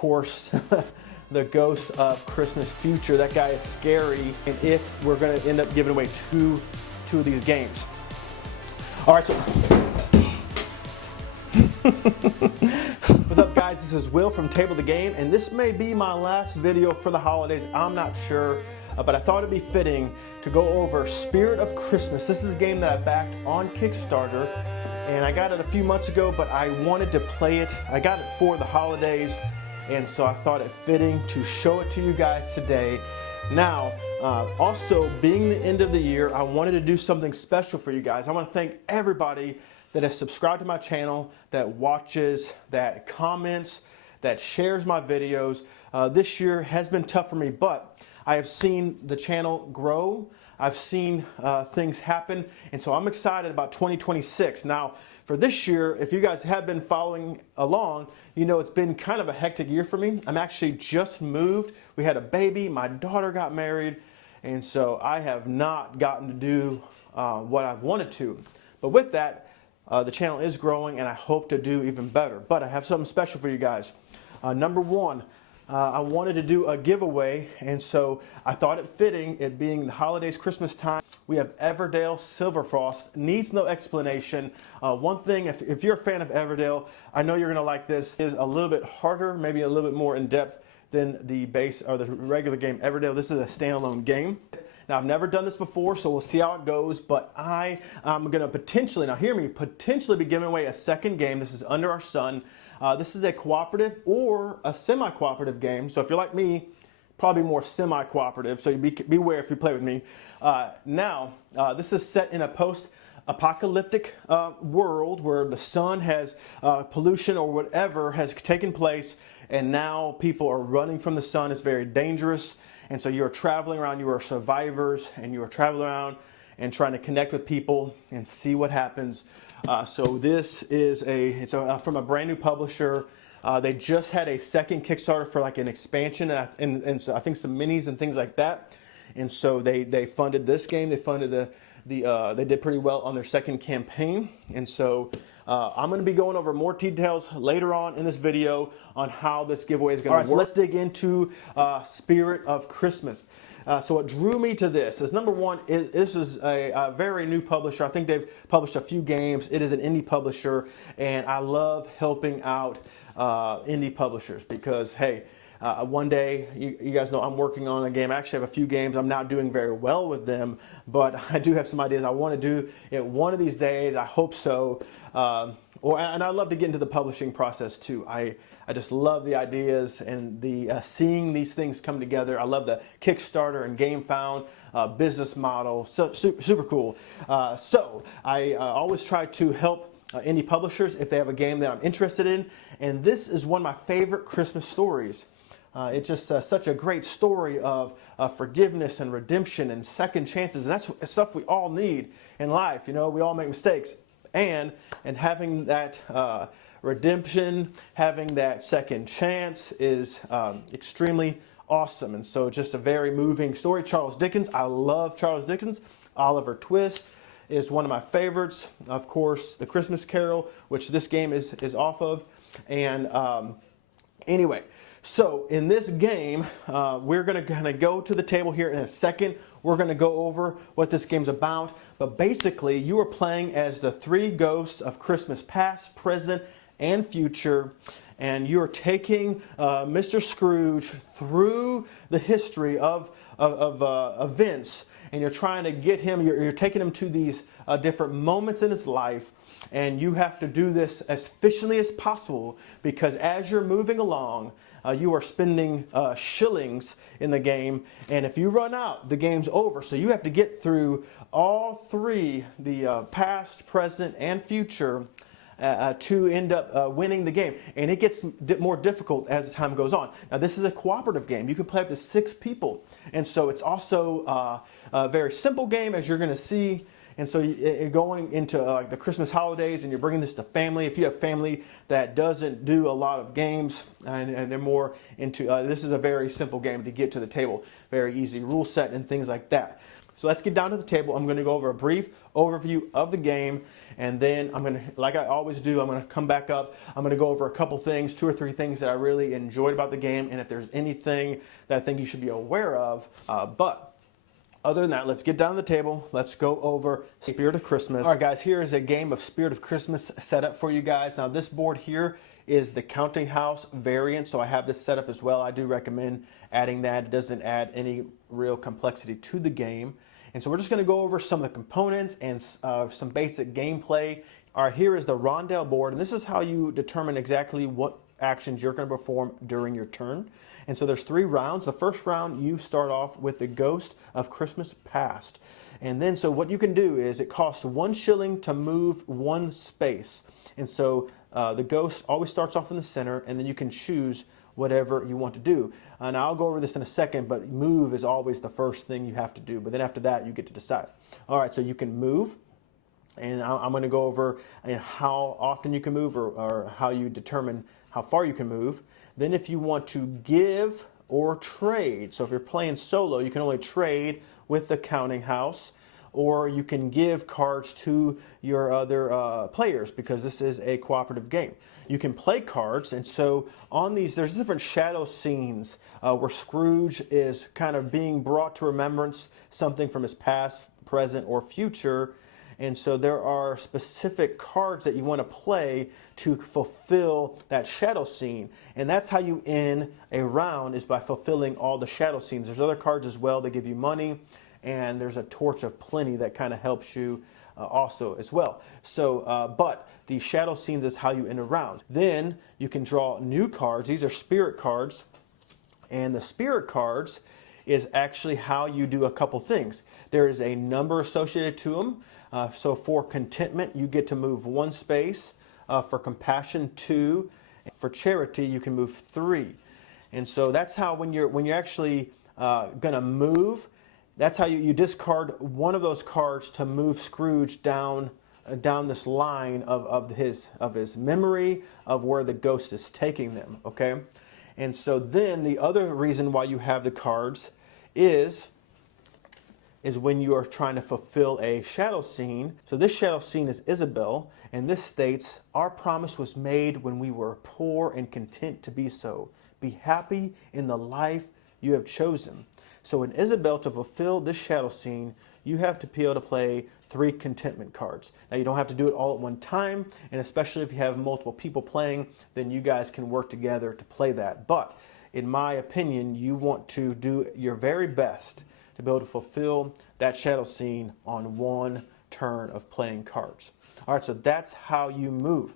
course, the ghost of Christmas Future. That guy is scary, and if we're going to end up giving away two of these games. All right, so what's up, guys? This is Will from Table the Game, and this may be my last video for the holidays. I'm not sure, but I thought it'd be fitting to go over Spirit of Christmas. This is a game that I backed on Kickstarter, and I got it a few months ago, but I wanted to play it. I got it for the holidays, and so I thought it fitting to show it to you guys today. Now, also being the end of the year, I wanted to do something special for you guys. I want to thank everybody that has subscribed to my channel, that watches, that comments, that shares my videos. This year has been tough for me, but I have seen the channel grow. I've seen things happen, and so I'm excited about 2026. Now, for this year, if you guys have been following along, you know it's been kind of a hectic year for me. I'm actually just moved. We had a baby. My daughter got married, and so I have not gotten to do what I've wanted to. But with that, the channel is growing, and I hope to do even better. But I have something special for you guys. Number one, I wanted to do a giveaway, and so I thought it fitting, it being the holidays, Christmas time. We have Everdell Silverfrost. Needs no explanation. One thing, if you're a fan of Everdell, I know you're going to like this. It is a little bit harder, maybe a little bit more in depth than the base or the regular game Everdell. This is a standalone game. Now, I've never done this before, so we'll see how it goes, but I am going to potentially, now hear me, potentially be giving away a second game. This is Under Our Sun. This is a cooperative or a semi-cooperative game, so if you're like me, probably more semi-cooperative, so beware if you play with me. This is set in a post-apocalyptic world where the sun has pollution or whatever has taken place, and now people are running from the sun. It's very dangerous. And so you're traveling around, you are survivors, and you are traveling around and trying to connect with people and see what happens. So this is from a brand new publisher. They just had a second Kickstarter for like an expansion and so I think some minis and things like that. And so they funded this game. They funded they did pretty well on their second campaign. And so I'm going to be going over more details later on in this video on how this giveaway is going to work. So let's dig into Spirit of Christmas. So what drew me to this is, number one, this is a very new publisher. I think they've published a few games. It is an indie publisher, and I love helping out indie publishers because, hey, one day, you guys know I'm working on a game. I actually have a few games. I'm not doing very well with them, but I do have some ideas I want to do it one of these days. I hope so. And I love to get into the publishing process too. I just love the ideas and the seeing these things come together. I love the Kickstarter and GameFound business model. So super cool. So I always try to help indie publishers if they have a game that I'm interested in. And this is one of my favorite Christmas stories. It's just such a great story of forgiveness and redemption and second chances. And that's stuff we all need in life. You know, we all make mistakes. And having that redemption, having that second chance is extremely awesome. And so just a very moving story. Charles Dickens, I love Charles Dickens. Oliver Twist is one of my favorites. Of course, The Christmas Carol, which this game is off of. And anyway, so in this game, we're going to kind of go to the table here in a second. We're going to go over what this game's about. But basically, you are playing as the three ghosts of Christmas past, present, and future. And you're taking Mr. Scrooge through the history of events. And you're trying to get him, you're taking him to these different moments in his life. And you have to do this as efficiently as possible because as you're moving along, you are spending shillings in the game, and if you run out, the game's over. So you have to get through all three, the past, present, and future, to end up winning the game. And it gets more difficult as time goes on. Now, this is a cooperative game. You can play up to 6 people, and so it's also a very simple game, as you're going to see. And so you're going into the Christmas holidays and you're bringing this to family. If you have family that doesn't do a lot of games and they're more into, this is a very simple game to get to the table. Very easy rule set and things like that. So let's get down to the table. I'm going to go over a brief overview of the game, and then I'm going to, like I always do, I'm going to come back up. I'm going to go over a couple things, 2 or 3 things that I really enjoyed about the game, and if there's anything that I think you should be aware of. But other than that, let's get down to the table. Let's go over Spirit of Christmas. All right, guys, here is a game of Spirit of Christmas set up for you guys. Now, this board here is the Counting House variant, so I have this set up as well. I do recommend adding that. It doesn't add any real complexity to the game. And so we're just going to go over some of the components and some basic gameplay. All right, here is the rondel board, and this is how you determine exactly what actions you're going to perform during your turn. And so there's 3 rounds. The first round, you start off with the Ghost of Christmas Past. And then, so what you can do is it costs 1 shilling to move 1 space. And so the ghost always starts off in the center, and then you can choose whatever you want to do. And I'll go over this in a second, but move is always the first thing you have to do. But then after that, you get to decide. All right, so you can move. And I'm going to go over how often you can move, or how you determine how far you can move. Then if you want to give or trade, so if you're playing solo, you can only trade with the Counting House, or you can give cards to your other players, because this is a cooperative game. You can play cards, and so on these, there's different shadow scenes where Scrooge is kind of being brought to remembrance something from his past, present, or future. And so there are specific cards that you want to play to fulfill that shadow scene. And that's how you end a round, is by fulfilling all the shadow scenes. There's other cards as well that give you money, and there's a Torch of Plenty that kind of helps you also as well. So, but the shadow scenes is how you end a round. Then you can draw new cards. These are spirit cards. And the spirit cards is actually how you do a couple things. There is a number associated to them. So for contentment, you get to move 1 space. For compassion, 2. For charity, you can move 3. And so that's how when you're actually going to move, that's how you discard one of those cards to move Scrooge down this line of his memory of where the ghost is taking them. Okay, and so then the other reason why you have the cards is when you are trying to fulfill a shadow scene. So this shadow scene is Everdell, and this states, "Our promise was made when we were poor and content to be so. Be happy in the life you have chosen." So in Everdell, to fulfill this shadow scene, you have to be able to play 3 contentment cards. Now, you don't have to do it all at one time, and especially if you have multiple people playing, then you guys can work together to play that. But in my opinion, you want to do your very best to be able to fulfill that shadow scene on 1 turn of playing cards. All right, so that's how you move.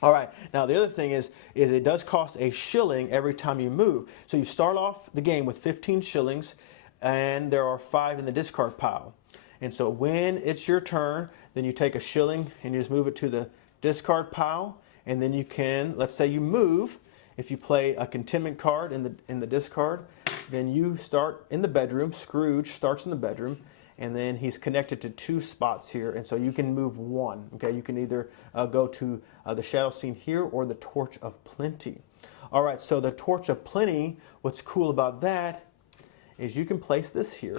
All right, now the other thing is it does cost a shilling every time you move. So you start off the game with 15 shillings, and there are 5 in the discard pile. And so when it's your turn, then you take a shilling and you just move it to the discard pile, and then you can, let's say you move, if you play a contentment card in the discard, then you start in the bedroom. Scrooge starts in the bedroom, and then he's connected to 2 spots here, and so you can move 1. Okay, you can either go to the shadow scene here or the Torch of Plenty. All right, so the Torch of Plenty, what's cool about that is you can place this here,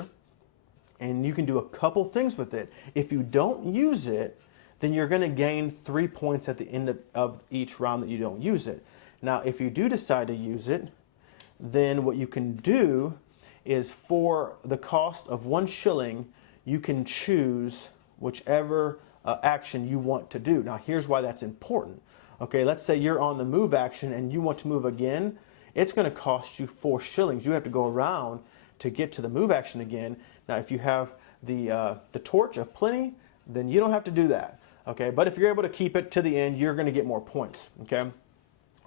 and you can do a couple things with it. If you don't use it, then you're going to gain 3 points at the end of each round that you don't use it. Now, if you do decide to use it, then what you can do is, for the cost of 1 shilling, you can choose whichever action you want to do. Now, here's why that's important. Okay, let's say you're on the move action and you want to move again. It's going to cost you 4 shillings. You have to go around to get to the move action again. Now, if you have the Torch of Plenty, then you don't have to do that. Okay, but if you're able to keep it to the end, you're going to get more points. Okay,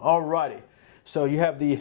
alrighty. So you have the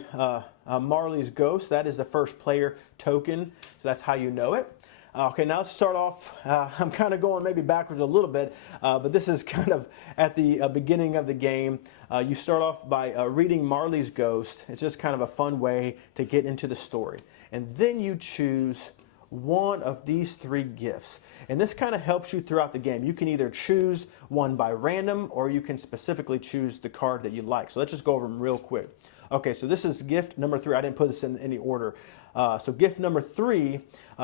Marley's Ghost. That is the first player token. So that's how you know it. Okay, now let's start off. I'm kind of going maybe backwards a little bit, but this is kind of at the beginning of the game. You start off by reading Marley's Ghost. It's just kind of a fun way to get into the story. And then you choose one of these 3 gifts. And this kind of helps you throughout the game. You can either choose one by random, or you can specifically choose the card that you like. So let's just go over them real quick. Okay, so this is gift number 3. I didn't put this in any order. So gift number 3,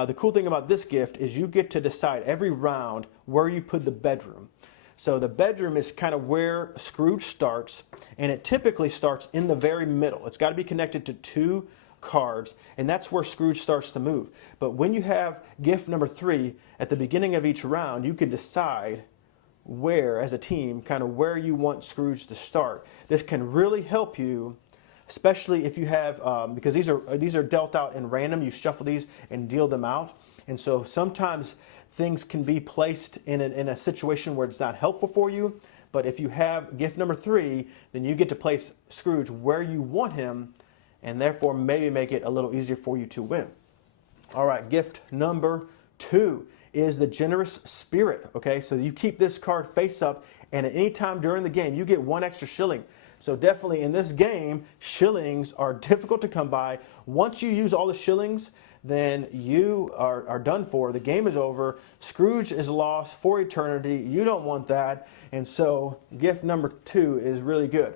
the cool thing about this gift is you get to decide every round where you put the bedroom. So the bedroom is kind of where Scrooge starts, and it typically starts in the very middle. It's got to be connected to 2 cards, and that's where Scrooge starts to move. But when you have gift number 3, at the beginning of each round, you can decide where, as a team, kind of where you want Scrooge to start. This can really help you, especially if you have, because these are dealt out in random. You shuffle these and deal them out. And so sometimes things can be placed in a situation where it's not helpful for you. But if you have gift number 3, then you get to place Scrooge where you want him, and therefore maybe make it a little easier for you to win. All right, gift number 2 is the generous spirit. Okay, so you keep this card face up, and at any time during the game, you get 1 extra shilling. So definitely in this game, shillings are difficult to come by. Once you use all the shillings, then you are done for. The game is over. Scrooge is lost for eternity. You don't want that. And so gift number 2 is really good.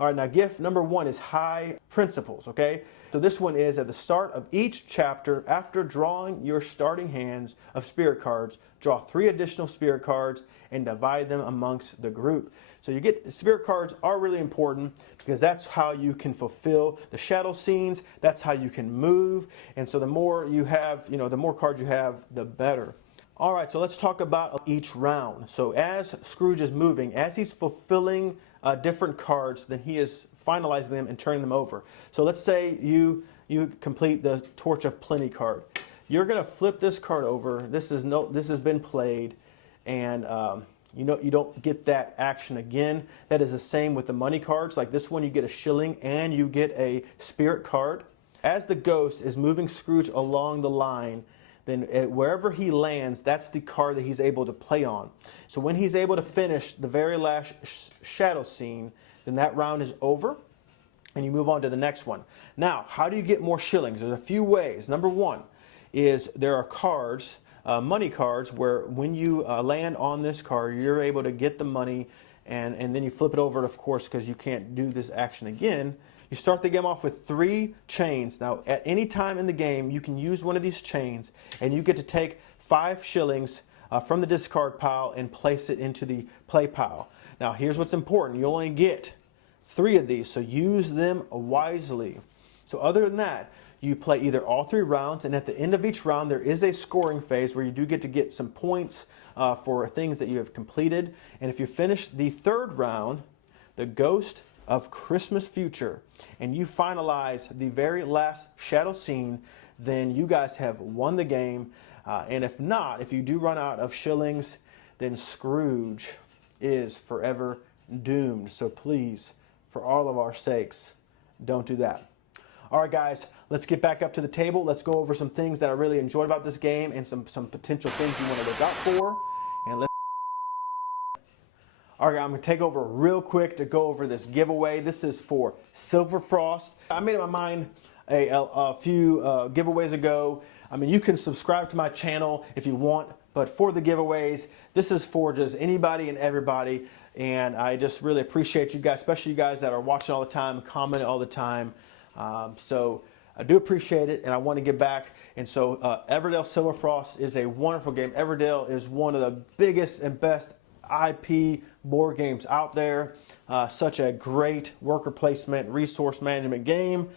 All right, now gift number 1 is high principles, okay? So this one is at the start of each chapter, after drawing your starting hands of spirit cards, draw 3 additional spirit cards and divide them amongst the group. So you get, spirit cards are really important because that's how you can fulfill the shadow scenes. That's how you can move. And so the more you have, the more cards you have, the better. All right, so let's talk about each round. So as Scrooge is moving, as he's fulfilling different cards, then he is finalizing them and turning them over. So let's say you complete the Torch of Plenty card. You're going to flip this card over. This has been played, and you don't get that action again. That is the same with the money cards. Like this one, you get a shilling and you get a spirit card. As the ghost is moving Scrooge along the line, then wherever he lands, that's the card that he's able to play on. So when he's able to finish the very last shadow scene, then that round is over, and you move on to the next one. Now, how do you get more shillings? There's a few ways. Number 1 is there are cards, money cards, where when you land on this card, you're able to get the money, and then you flip it over, of course, because you can't do this action again. You start the game off with 3 chains. Now, at any time in the game, you can use one of these chains, and you get to take 5 shillings from the discard pile and place it into the play pile. Now, here's what's important. You only get 3 of these, so use them wisely. So other than that, you play either all 3 rounds, and at the end of each round, there is a scoring phase where you do get to get some points for things that you have completed. And if you finish the 3rd round, the Ghost of Christmas Future, and you finalize the very last shadow scene, then you guys have won the game. And if not, if you do run out of shillings, then Scrooge is forever doomed. So please, for all of our sakes, don't do that. All right, guys, let's get back up to the table. Let's go over some things that I really enjoyed about this game and some potential things you want to look out for. And let's. All right, I'm going to take over real quick to go over this giveaway. This is for Silverfrost. I made up my mind a few giveaways ago. I mean, you can subscribe to my channel if you want, but for the giveaways, this is for just anybody and everybody. And I just really appreciate you guys, especially you guys that are watching all the time, commenting all the time. So I do appreciate it, and I want to give back. And so Everdell Silverfrost is a wonderful game. Everdell is one of the biggest and best IP board games out there. Such a great worker placement, resource management game.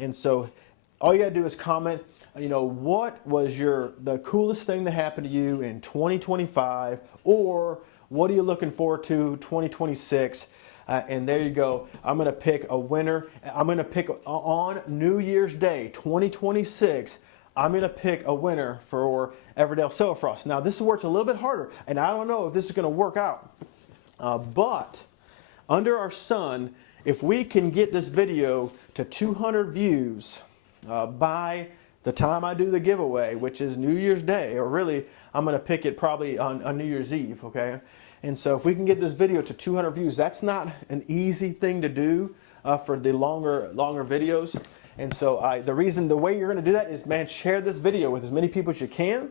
And so all you gotta do is comment, what was the coolest thing that happened to you in 2025, or what are you looking forward to 2026? And there you go. I'm going to pick a winner. I'm going to pick on New Year's Day 2026. I'm going to pick a winner for Everdell Silverfrost. Now, this is where it's a little bit harder, and I don't know if this is going to work out. But under our sun, if we can get this video to 200 views by the time I do the giveaway, which is New Year's Day, or really, I'm going to pick it probably on New Year's Eve, okay? And so if we can get this video to 200 views, that's not an easy thing to do for the longer videos. And so the way you're going to do that is, man, share this video with as many people as you can,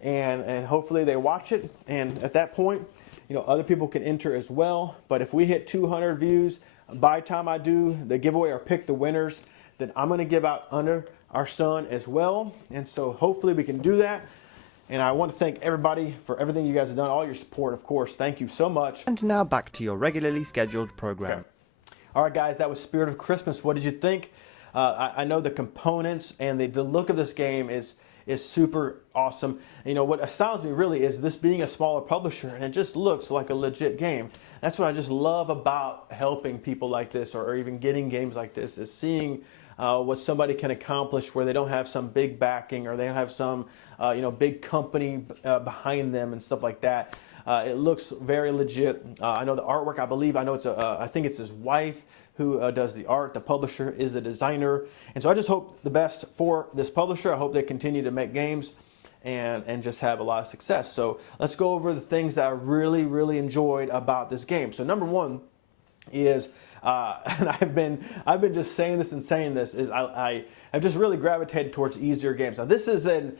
and hopefully they watch it. And at that point, other people can enter as well. But if we hit 200 views by the time I do the giveaway or pick the winners, then I'm going to give out Under Our Sun as well. And so hopefully we can do that. And I want to thank everybody for everything you guys have done, all your support, of course. Thank you so much. And now back to your regularly scheduled program. Okay. All right, guys, that was Spirit of Christmas. What did you think? I know the components and the look of this game is super awesome. You know, what astounds me really is this being a smaller publisher, and it just looks like a legit game. That's what I just love about helping people like this, or even getting games like this, is seeing what somebody can accomplish where they don't have some big backing, or they don't have some big company behind them and stuff like that. It looks very legit. I know the artwork. I think it's his wife who does the art. The publisher is the designer, and so I just hope the best for this publisher. I hope they continue to make games and just have a lot of success. So let's go over the things that I really, really enjoyed about this game. So number one is, and I've been just saying this and saying this, is I've just really gravitated towards easier games. Now this isn't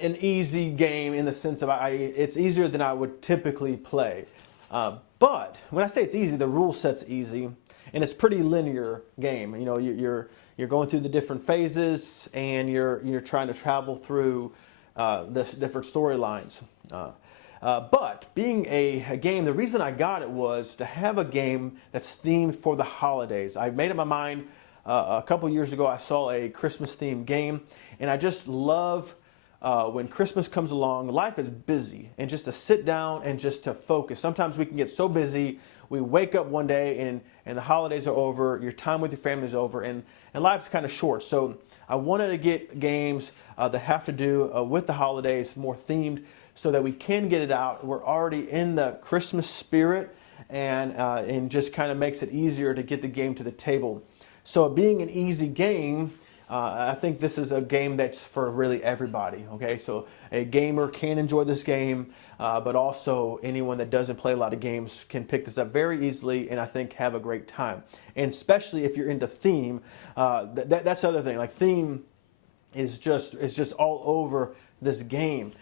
an easy game in the sense of it's easier than I would typically play. But when I say it's easy, the rule set's easy, and it's pretty linear game. You know, you're going through the different phases, and you're trying to travel through the different storylines. But being a game, the reason I got it was to have a game that's themed for the holidays. I made up my mind a couple years ago. I saw a Christmas themed game, and I just love when Christmas comes along. Life is busy, and just to sit down and just to focus. Sometimes we can get so busy, we wake up one day and the holidays are over, your time with your family is over, and life's kind of short. So I wanted to get games that have to do with the holidays, more themed, so that we can get it out. We're already in the Christmas spirit, and just kind of makes it easier to get the game to the table. So being an easy game, I think this is a game that's for really everybody. Okay, so a gamer can enjoy this game, but also anyone that doesn't play a lot of games can pick this up very easily, and I think have a great time. And especially if you're into theme, that's the other thing. Like, theme is just all over this game.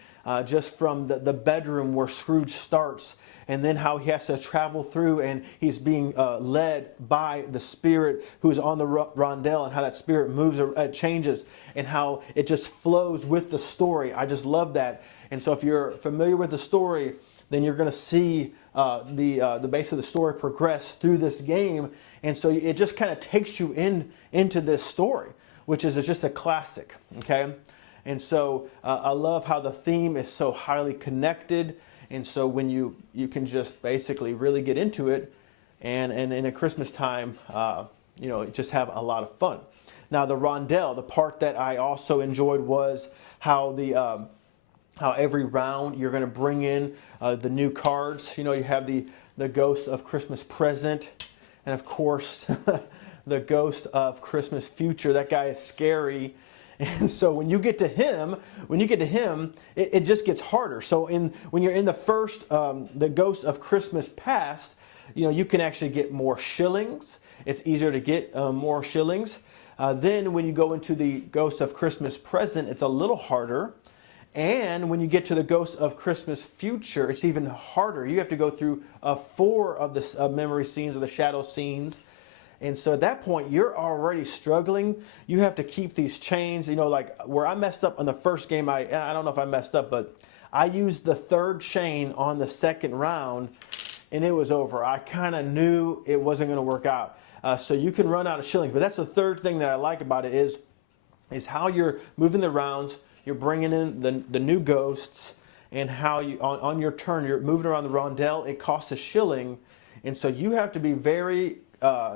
Just from the bedroom where Scrooge starts, and then how he has to travel through, and he's being led by the spirit who's on the rondel, and how that spirit moves, changes, and how it just flows with the story. I just love that. And so if you're familiar with the story, then you're going to see the base of the story progress through this game. And so it just kind of takes you into this story, which is just a classic, okay? And so I love how the theme is so highly connected. And so when you can just basically really get into it, and in a Christmas time, just have a lot of fun. Now the rondel, the part that I also enjoyed was how how every round you're going to bring in the new cards. You know, you have the Ghost of Christmas Present, and of course the Ghost of Christmas Future. That guy is scary. And so when you get to him, it just gets harder. So when you're in the first, the Ghost of Christmas Past, you can actually get more shillings. It's easier to get more shillings. Then when you go into the Ghost of Christmas Present, it's a little harder. And when you get to the Ghost of Christmas Future, it's even harder. You have to go through 4 of the memory scenes, or the shadow scenes. And so at that point, you're already struggling. You have to keep these chains, like where I messed up on the first game. I don't know if I messed up, but I used the 3rd chain on the 2nd round, and it was over. I kind of knew it wasn't going to work out. So you can run out of shillings. But that's the 3rd thing that I like about it is how you're moving the rounds. You're bringing in the new ghosts, and how you on your turn, you're moving around the rondel. It costs a shilling. And so you have to be very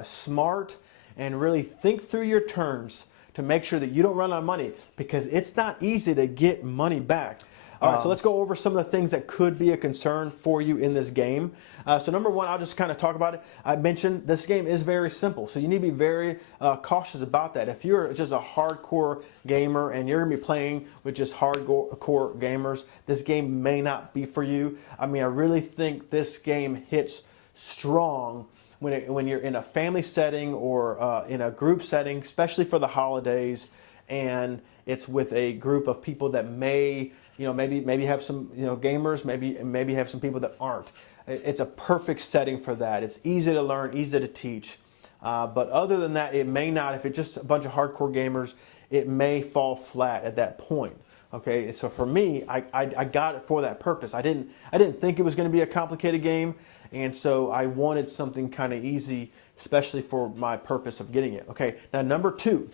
smart and really think through your turns to make sure that you don't run out of money, because it's not easy to get money back. All right, so let's go over some of the things that could be a concern for you in this game. So number one, I'll just kind of talk about it. I mentioned this game is very simple, so you need to be very cautious about that. If you're just a hardcore gamer and you're going to be playing with just hardcore gamers, this game may not be for you. I mean, I really think this game hits strong when you're in a family setting, or in a group setting, especially for the holidays, and it's with a group of people that may, maybe have some, gamers, maybe have some people that aren't. it's a perfect setting for that. It's easy to learn, easy to teach. But other than that, it may not. If it's just a bunch of hardcore gamers, it may fall flat at that point. Okay, so for me, I got it for that purpose. I didn't think it was going to be a complicated game, and so I wanted something kind of easy, especially for my purpose of getting it. Okay, now number 2.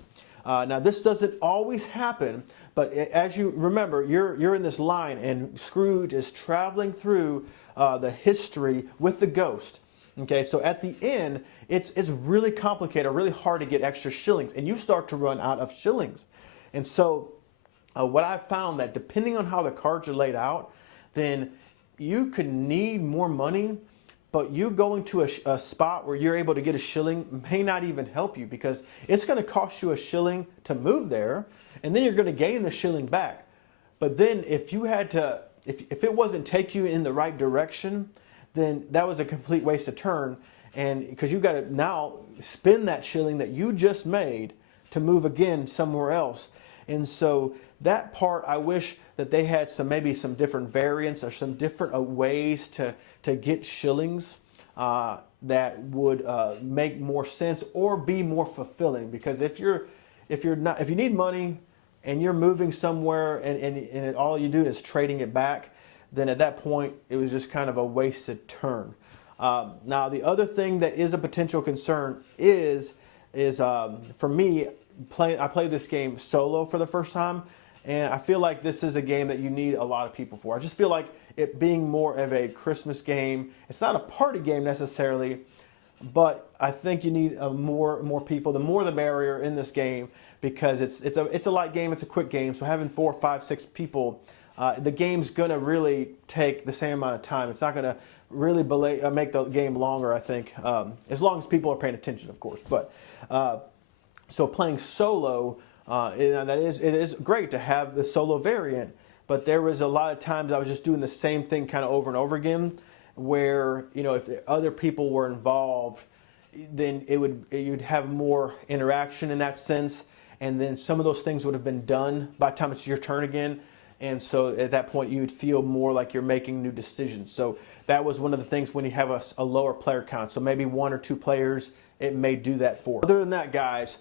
Now this doesn't always happen, but as you remember, you're in this line, and Scrooge is traveling through the history with the ghost. Okay, so at the end, it's really complicated, really hard to get extra shillings, and you start to run out of shillings. And so what I found that depending on how the cards are laid out, then you could need more money, but you going to a spot where you're able to get a shilling may not even help you, because it's going to cost you a shilling to move there, and then you're going to gain the shilling back. But then if you had to, if it wasn't take you in the right direction, then that was a complete waste of turn, and because you got to now spend that shilling that you just made to move again somewhere else. And so that part, I wish that they had maybe some different variants or some different ways to get shillings that would make more sense or be more fulfilling. Because if you need money and you're moving somewhere and all you do is trading it back, then at that point it was just kind of a wasted turn. Now the other thing that is a potential concern is for me, I played this game solo for the first time, and I feel like this is a game that you need a lot of people for. I just feel like it being more of a Christmas game, it's not a party game necessarily, but I think you need more people. The more the merrier in this game, because it's a light game, it's a quick game. So having 4, 5, 6 people, the game's gonna really take the same amount of time. It's not gonna really make the game longer, I think, as long as people are paying attention, of course. But so playing solo, it is great to have the solo variant, but there was a lot of times I was just doing the same thing kind of over and over again, where, you know, if other people were involved, then you'd have more interaction in that sense, and then some of those things would have been done by the time it's your turn again. And so at that point, you would feel more like you're making new decisions. So that was one of the things when you have a lower player count. So maybe 1 or 2 players, it may do that for. Other than that, guys,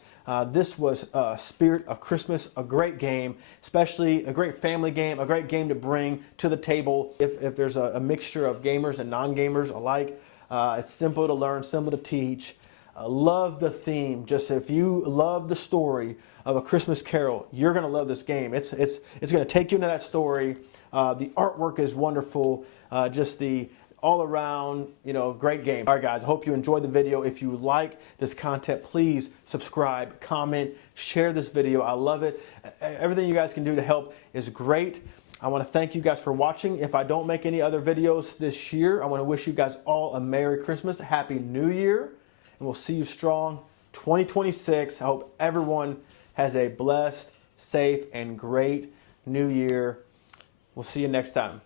this was Spirit of Christmas, a great game, especially a great family game, a great game to bring to the table if there's a mixture of gamers and non-gamers alike. It's simple to learn, simple to teach. Love the theme. Just if you love the story of A Christmas Carol, you're going to love this game. It's going to take you into that story. The artwork is wonderful. Just the all around, you know, great game. All right, guys, I hope you enjoyed the video. If you like this content, please subscribe, comment, share this video. I love it. Everything you guys can do to help is great. I want to thank you guys for watching. If I don't make any other videos this year, I want to wish you guys all a Merry Christmas, a Happy New Year, and we'll see you strong 2026. I hope everyone has a blessed, safe, and great New Year. We'll see you next time.